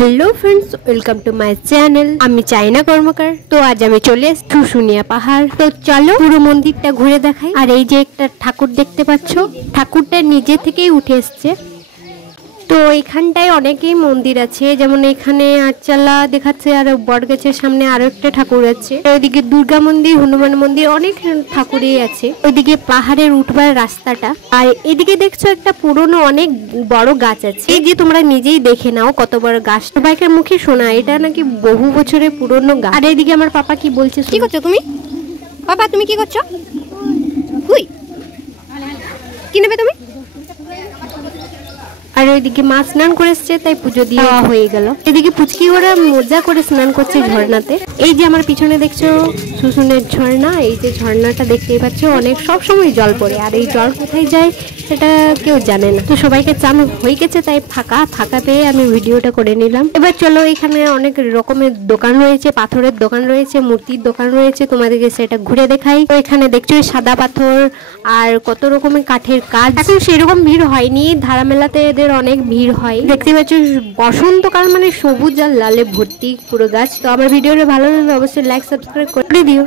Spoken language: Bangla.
Hello friends, welcome to my channel. আমি চাইনা কর্মকার। তো আজ আমি চলে এসেছি শুশুনিয়া পাহাড়। তো চলো পুরো মন্দিরটা ঘুরে দেখাই। আর এই যে একটা ঠাকুর দেখতে পাচ্ছ, ঠাকুরটা নিজে থেকেই উঠে এসছে। তো এখানটায় অনেকেই মন্দির আছে, যেমন এখানে আটচালা দেখাচ্ছে, আর বটগাছের সামনে আরো একটা ঠাকুর আছে। ওইদিকে দুর্গা মন্দির, হনুমান মন্দির, অনেক ঠাকুরই আছে। ওইদিকে পাহাড়ের উঠবার রাস্তাটা, আর এদিকে দেখছো একটা পুরনো অনেক বড় গাছ আছে। এই যে তোমরা নিজেই দেখে নাও কত বড় গাছ। সবাইকার মুখে শোনা এটা নাকি বহু বছরের পুরনো গাছ। আর এদিকে আমার পাপা কি বলছে, কি করছো তুমি? পাপা তুমি কি করছো? হুই, কি নেবে তুমি? আর ওইদিকে মা স্নান করে এসছে, তাই পুজো দেওয়া হয়ে গেল। এদিকে পুচকি ওরা মজা করে স্নান করছে ঝর্ণাতে। এই যে আমার পিছনে দেখছো শুশুনের ঝর্ণা। এই যে ঝর্ণাটা দেখতেই পাচ্ছ, অনেক সব সময় জল পড়ে, আর এই জল কোথায় যায় সেটা কেউ জানে না। তো সবাইকে চান হয়ে গেছে, তাই ফাঁকা ফাঁকা পেয়ে আমি ভিডিওটা করে নিলাম। এবার চলো, এখানে অনেক রকমের দোকান রয়েছে, পাথরের দোকান রয়েছে, মূর্তির দোকান রয়েছে, তোমাদেরকে সেটা ঘুরে দেখাই। তো এখানে দেখছো সাদা পাথর আর কত রকমের কাঠের কাজ। এখন সেরকম ভিড় হয়নি, ধারা মেলাতে এদের অনেক ভিড় হয়। দেখতে পাচ্ছ বসন্তকাল মানে সবুজ আর লালে ভর্তি পুরো গাছ। তো আমার ভিডিওটা ভালো লাগলে অবশ্যই লাইক সাবস্ক্রাইব করে দিও।